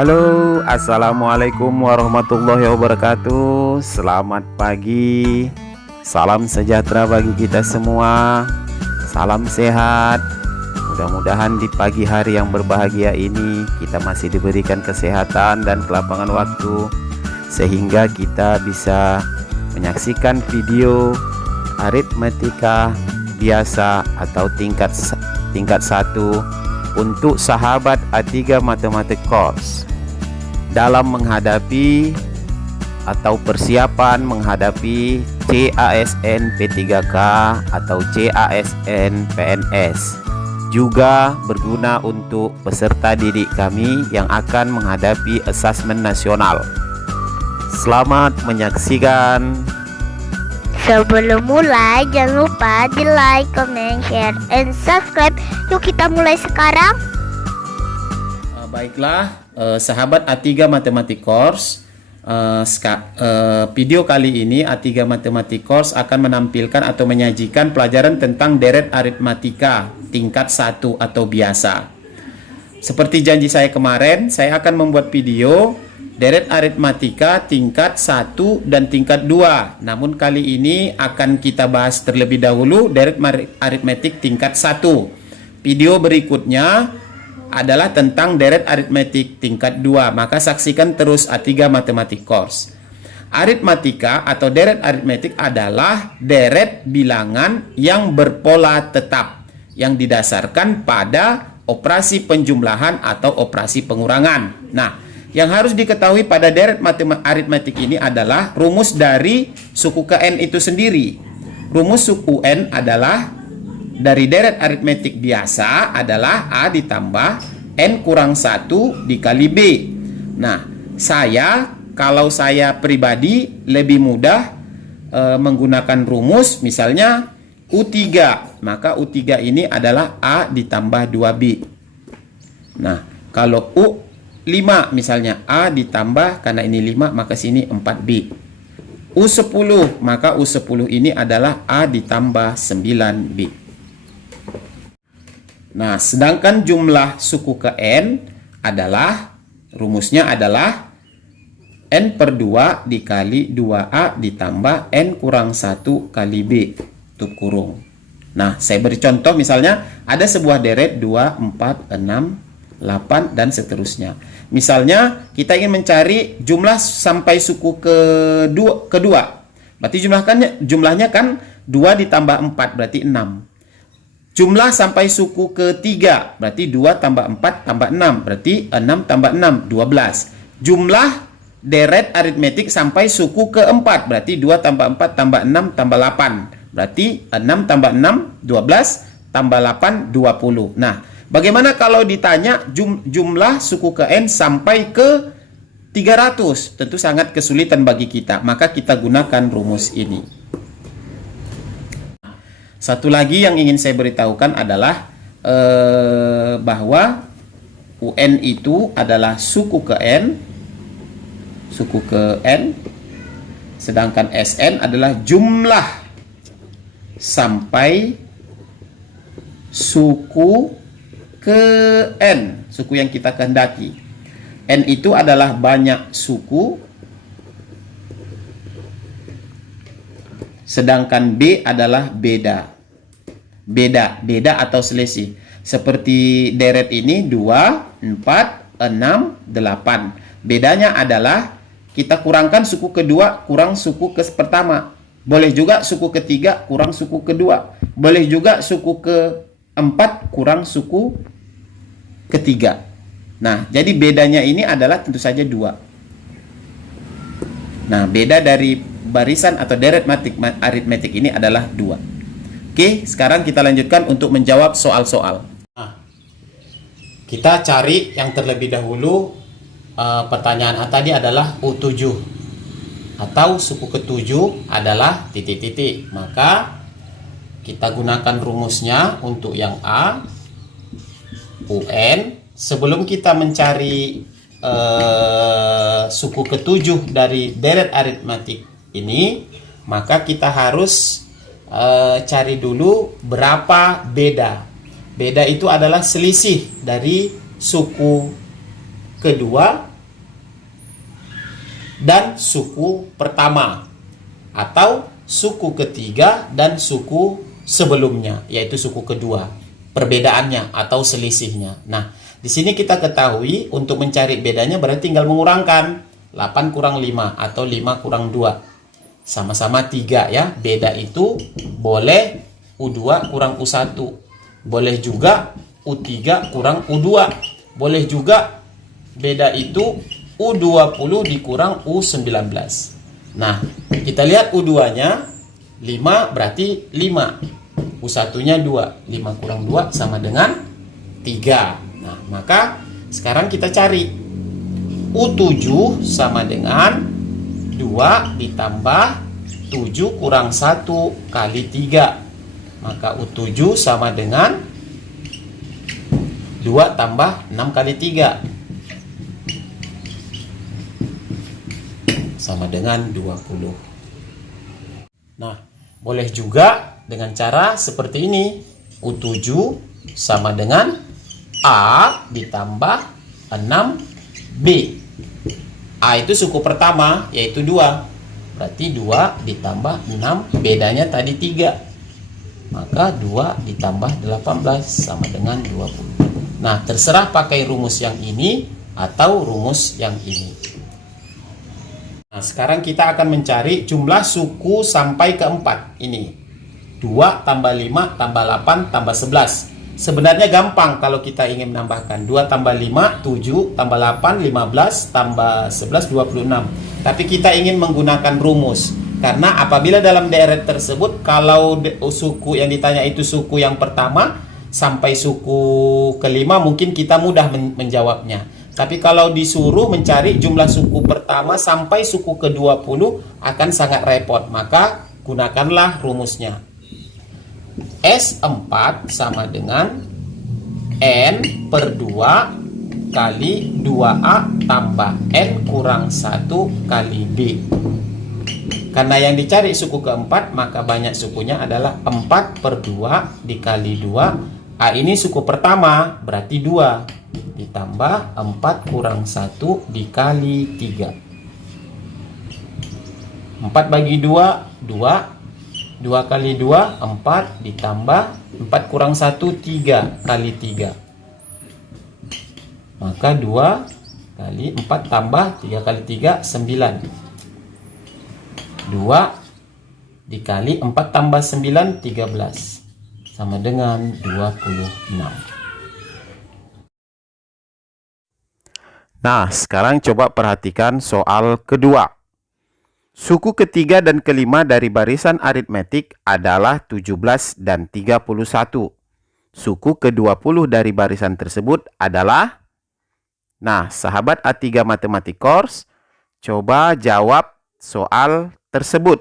Halo, assalamualaikum warahmatullahi wabarakatuh. Selamat pagi, salam sejahtera bagi kita semua. Salam sehat. Mudah-mudahan di pagi hari yang berbahagia ini kita masih diberikan kesehatan dan kelapangan waktu, sehingga kita bisa menyaksikan video aritmatika biasa atau tingkat 1 untuk sahabat A3 Matematik Course dalam menghadapi atau persiapan menghadapi CASN P3K atau CASN PNS. Juga berguna untuk peserta didik kami yang akan menghadapi asesmen nasional. Selamat menyaksikan. Sebelum mulai, jangan lupa di like, comment, share, and subscribe. Yuk kita mulai sekarang. Baiklah, sahabat A3 Matematik Course, video kali ini A3 Matematik Course akan menampilkan atau menyajikan pelajaran tentang deret aritmatika tingkat 1 atau biasa. Seperti janji saya kemarin, saya akan membuat video deret aritmatika tingkat 1 dan tingkat 2. Namun kali ini akan kita bahas terlebih dahulu deret aritmatik tingkat 1. Video berikutnya adalah tentang deret aritmatik tingkat 2. Maka saksikan terus A3 Matematik Course. Aritmatika atau deret aritmatik adalah deret bilangan yang berpola tetap yang didasarkan pada operasi penjumlahan atau operasi pengurangan. Nah, yang harus diketahui pada deret aritmatik ini adalah rumus dari suku ke N itu sendiri. Rumus suku N adalah dari deret aritmatik biasa adalah A ditambah N kurang 1 dikali B. Nah, kalau saya pribadi lebih mudah menggunakan rumus misalnya U3. Maka U3 ini adalah A ditambah 2B. Nah, kalau U5 misalnya A ditambah, karena ini 5 maka sini 4B. U10 maka U10 ini adalah A ditambah 9B. Nah, sedangkan jumlah suku ke N adalah rumusnya adalah N per 2 dikali 2A ditambah N kurang 1 kali B tutup kurung. Nah, saya beri contoh misalnya ada sebuah deret 2, 4, 6, 8 dan seterusnya. Misalnya kita ingin mencari jumlah sampai suku kedua. Berarti jumlahnya kan 2 ditambah 4 berarti 6. Jumlah sampai suku ketiga berarti 2 tambah 4 tambah 6 berarti 6 tambah 6 12. Jumlah deret aritmetik sampai suku keempat berarti 2 tambah 4 tambah 6 tambah 8 berarti 6 tambah 6 12 tambah 8 20. Nah, bagaimana kalau ditanya jumlah suku ke N sampai ke 300? Tentu sangat kesulitan bagi kita. Maka kita gunakan rumus ini. Satu lagi yang ingin saya beritahukan adalah bahwa UN itu adalah suku ke N. Sedangkan SN adalah jumlah sampai suku ke N, suku yang kita kehendaki. N itu adalah banyak suku, sedangkan B adalah beda atau selisih. Seperti deret ini 2, 4, 6, 8. Bedanya adalah kita kurangkan suku kedua kurang suku pertama. Boleh juga suku ketiga kurang suku kedua. Boleh juga suku keempat kurang suku ketiga. Nah, jadi bedanya ini adalah tentu saja 2. Nah, beda dari barisan atau deret aritmetik ini adalah 2. Oke, sekarang kita lanjutkan untuk menjawab soal-soal. Nah, kita cari yang terlebih dahulu. Pertanyaan A tadi adalah U7 atau suku ke-7 adalah titik-titik. Maka kita gunakan rumusnya untuk yang A, UN. Sebelum kita mencari suku ke-7 dari deret aritmatik ini, maka kita harus cari dulu berapa beda. Beda itu adalah selisih dari suku kedua dan suku pertama, atau suku ketiga dan suku sebelumnya, yaitu suku kedua. Perbedaannya atau selisihnya. Nah, di sini kita ketahui untuk mencari bedanya berarti tinggal mengurangkan 8 kurang 5 atau 5 kurang 2. Sama-sama 3 ya. Beda itu boleh U2 kurang U1. Boleh juga U3 kurang U2. Boleh juga beda itu U20 dikurang U19. Nah, kita lihat U2-nya 5 berarti 5. U1-nya 2. 5 kurang 2 sama dengan 3. Nah, maka sekarang kita cari U7 sama dengan 2 ditambah 7 kurang 1 kali 3. Maka U7 sama dengan 2 tambah 6 kali 3. Sama dengan 20. Nah, boleh juga dengan cara seperti ini. U7 sama dengan A ditambah 6B. A itu suku pertama, yaitu 2. Berarti 2 ditambah 6, bedanya tadi 3. Maka 2 ditambah 18 sama dengan 20. Nah, terserah pakai rumus yang ini atau rumus yang ini. Nah, sekarang kita akan mencari jumlah suku sampai ke 4. Ini 2 tambah 5 tambah 8 tambah 11. Sebenarnya gampang kalau kita ingin menambahkan 2 tambah 5, 7 tambah 8, 15 tambah 11, 26. Tapi kita ingin menggunakan rumus. Karena apabila dalam deret tersebut, kalau suku yang ditanya itu suku yang pertama sampai suku kelima, mungkin kita mudah menjawabnya. Tapi kalau disuruh mencari jumlah suku pertama sampai suku ke-20 akan sangat repot. Maka gunakanlah rumusnya. S4 sama dengan N per 2 kali 2A tambah N kurang 1 kali B. Karena yang dicari suku keempat, maka banyak sukunya adalah 4 per 2 dikali 2. A ini suku pertama, berarti 2. Ditambah 4 kurang 1 dikali 3. 4 bagi 2, 2. 2 kali 2, 4. Ditambah 4 kurang 1, 3 kali 3. Maka 2 kali 4 tambah 3 kali 3, 9. 2 dikali 4 tambah 9, 13. Sama dengan 26. Nah, sekarang coba perhatikan soal kedua. Suku ketiga dan kelima dari barisan aritmetik adalah 17 dan 31. Suku ke-20 dari barisan tersebut adalah... Nah, sahabat A3 Matematikors, coba jawab soal tersebut.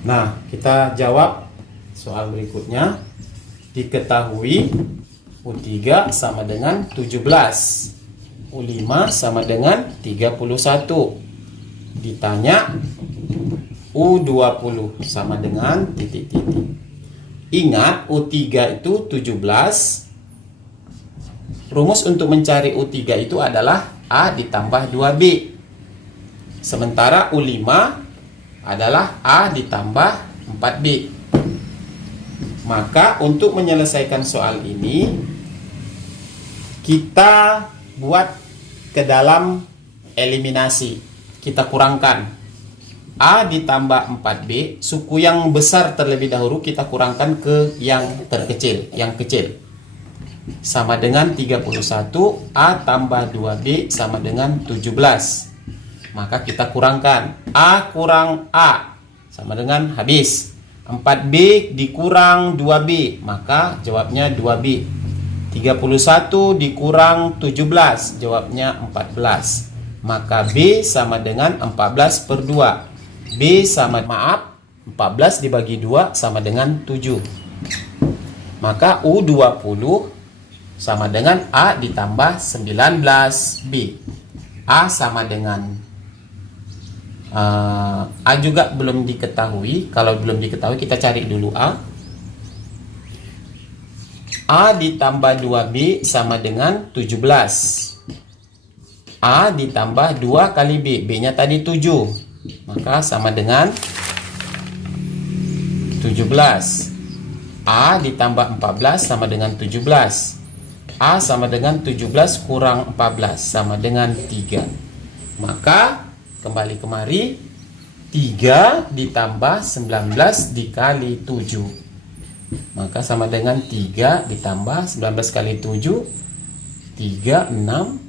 Nah, kita jawab soal berikutnya. Diketahui U3 sama dengan 17, U5 sama dengan 31. Ditanya U20 sama dengan titik-titik. Ingat, U3 itu 17. Rumus untuk mencari U3 itu adalah A ditambah 2B. Sementara U5 adalah A ditambah 4B. Maka untuk menyelesaikan soal ini, kita buat ke dalam eliminasi. Kita kurangkan A ditambah 4B, suku yang besar terlebih dahulu kita kurangkan ke yang terkecil, yang kecil. Sama dengan 31, A tambah 2B sama dengan 17. Maka kita kurangkan A kurang A sama dengan habis. 4B dikurang 2B, maka jawabnya 2B. 31 dikurang 17, jawabnya 14. Maka B sama dengan 14 per 2. B sama, 14 dibagi 2 sama dengan 7. Maka U20 sama dengan A ditambah 19B. A sama dengan A juga belum diketahui. Kalau belum diketahui, kita cari dulu A. A ditambah 2B sama dengan 17. A ditambah 2 kali B. B-nya tadi 7. Maka sama dengan 17. A ditambah 14 sama dengan 17. A sama dengan 17 kurang 14 sama dengan 3. Maka kembali kemari, 3 ditambah 19 dikali 7. Maka sama dengan 3 ditambah 19 kali 7. 3, 6.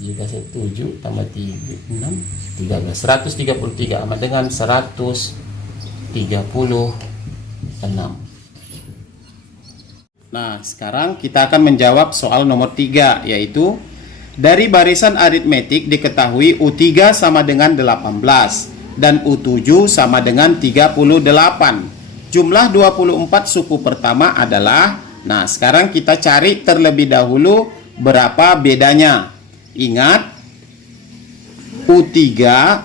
Jika saya 7 tambah 3, 6, 13. 133 sama dengan 136. Nah, sekarang kita akan menjawab soal nomor 3, yaitu dari barisan aritmetik diketahui U3 sama dengan 18 dan U7 sama dengan 38. Jumlah 24 suku pertama adalah, nah sekarang kita cari terlebih dahulu berapa bedanya. Ingat, U3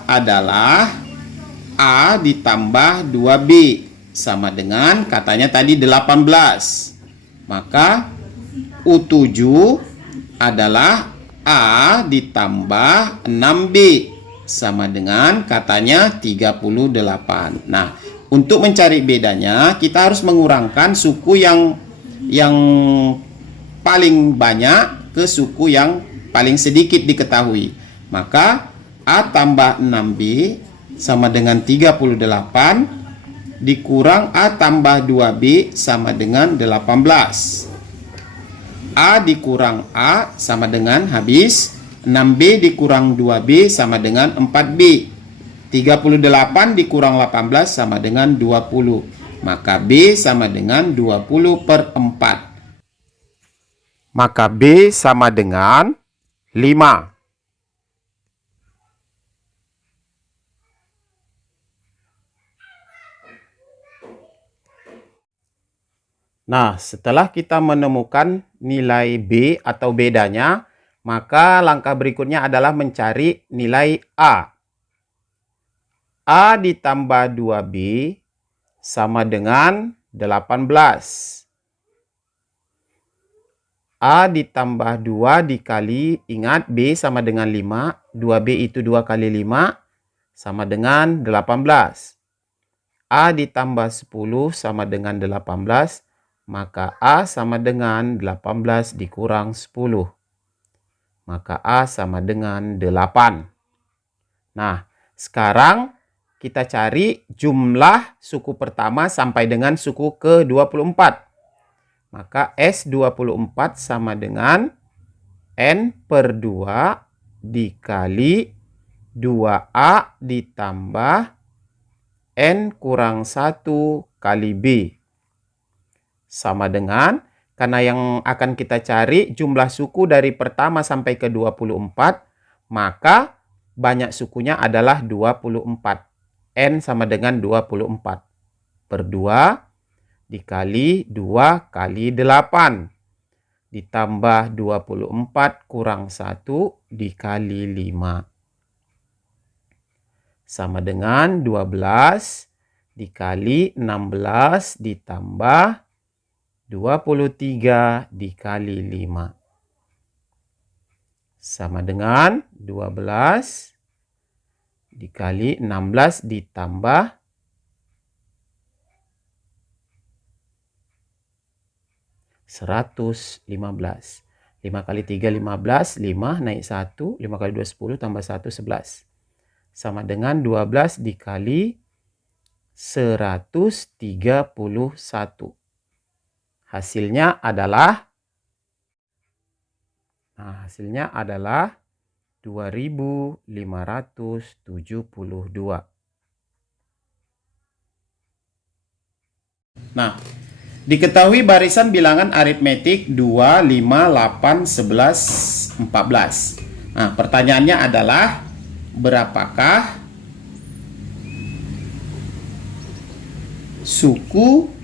adalah A ditambah 2B sama dengan katanya tadi 18. Maka U7 adalah A ditambah 6B sama dengan katanya 38. Nah, untuk mencari bedanya kita harus mengurangkan suku yang paling banyak ke suku yang paling sedikit diketahui. Maka A tambah 6B sama dengan 38 dikurang A tambah 2B sama dengan 18. A dikurang A sama dengan habis 6B dikurang 2B sama dengan 4B. 38 dikurang 18 sama dengan 20. Maka B sama dengan 20/4. Maka B sama dengan 5. Nah, setelah kita menemukan nilai B atau bedanya, maka langkah berikutnya adalah mencari nilai A. A ditambah 2B sama dengan 18. A ditambah 2 dikali, ingat B sama dengan 5. 2B itu 2 kali 5 sama dengan 18. A ditambah 10 sama dengan 18. Maka A sama dengan 18 dikurang 10. Maka A sama dengan 8. Nah, sekarang kita cari jumlah suku pertama sampai dengan suku ke-24. Maka S24 sama dengan N/2 dikali 2A ditambah N kurang 1 kali B. Sama dengan, karena yang akan kita cari jumlah suku dari pertama sampai ke 24, maka banyak sukunya adalah 24. N sama dengan 24. Per 2 dikali 2 kali 8. Ditambah 24 kurang 1 dikali 5. Sama dengan 12 dikali 16 ditambah 23 dikali 5. Sama dengan 12 dikali 16 ditambah 115. 5 kali 3, 15. 5 naik 1. 5 kali 2, 10. Tambah 1, 11. Sama dengan 12 dikali 131. Hasilnya adalah 2572. Nah, diketahui barisan bilangan aritmetik 2, 5, 8, 11, 14. Nah, pertanyaannya adalah berapakah suku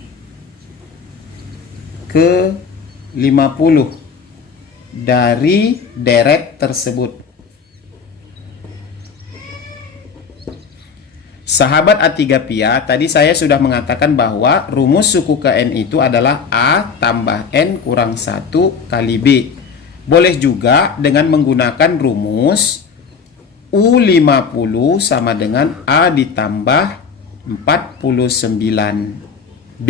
ke-50 dari deret tersebut? Sahabat A3 Pia, tadi saya sudah mengatakan bahwa rumus suku ke N itu adalah A tambah N kurang 1 kali B. Boleh juga dengan menggunakan rumus U50 sama dengan A ditambah 49B.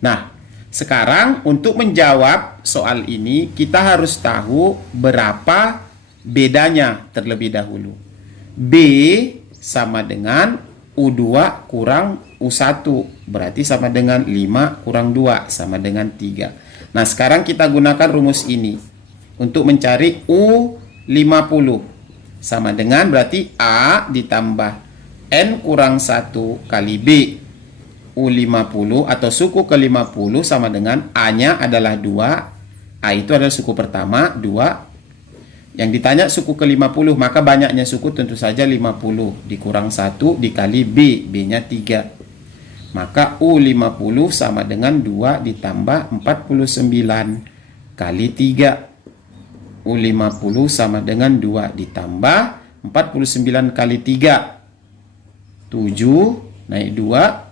Nah, sekarang untuk menjawab soal ini kita harus tahu berapa bedanya terlebih dahulu. B sama dengan U2 kurang U1, berarti sama dengan 5 kurang 2 sama dengan 3. Nah, sekarang kita gunakan rumus ini untuk mencari U50 sama dengan berarti A ditambah N kurang 1 kali B. U50 atau suku ke-50 sama dengan A-nya adalah 2. A itu adalah suku pertama, 2. Yang ditanya suku ke-50, maka banyaknya suku tentu saja 50 dikurang 1 dikali B, B-nya 3. Maka U50 sama dengan 2 ditambah 49 kali 3. U50 sama dengan 2 ditambah 49 kali 3. 7 naik 2.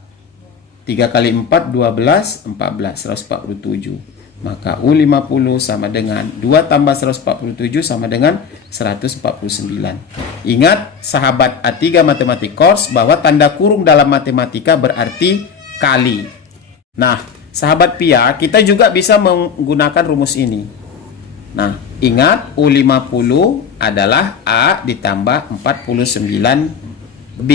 3 kali 4, 12, 14, 147. Maka U50 sama dengan 2 tambah 147 sama dengan 149. Ingat sahabat A3 Matematik Course bahwa tanda kurung dalam matematika berarti kali. Nah, sahabat Pia, kita juga bisa menggunakan rumus ini. Nah, ingat U50 adalah A ditambah 49B.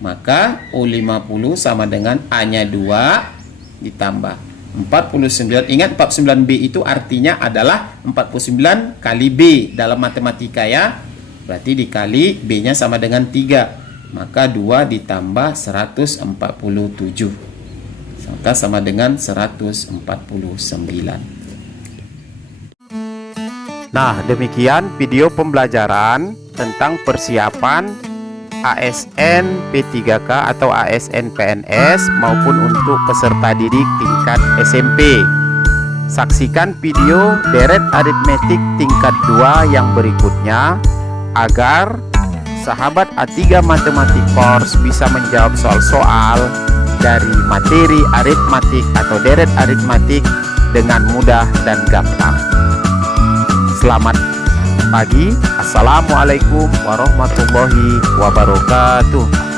Maka U50 sama dengan A-nya 2 ditambah 49. Ingat 49B itu artinya adalah 49 kali B dalam matematika ya. Berarti dikali B-nya sama dengan 3. Maka 2 ditambah 147. Maka sama dengan 149. Nah, demikian video pembelajaran tentang persiapan ASN P3K atau ASN PNS maupun untuk peserta didik tingkat SMP. Saksikan video deret aritmetik tingkat 2 yang berikutnya agar sahabat A3 Matematik Course bisa menjawab soal-soal dari materi aritmatik atau deret aritmatik dengan mudah dan gampang. Selamat pagi. Assalamualaikum warahmatullahi wabarakatuh.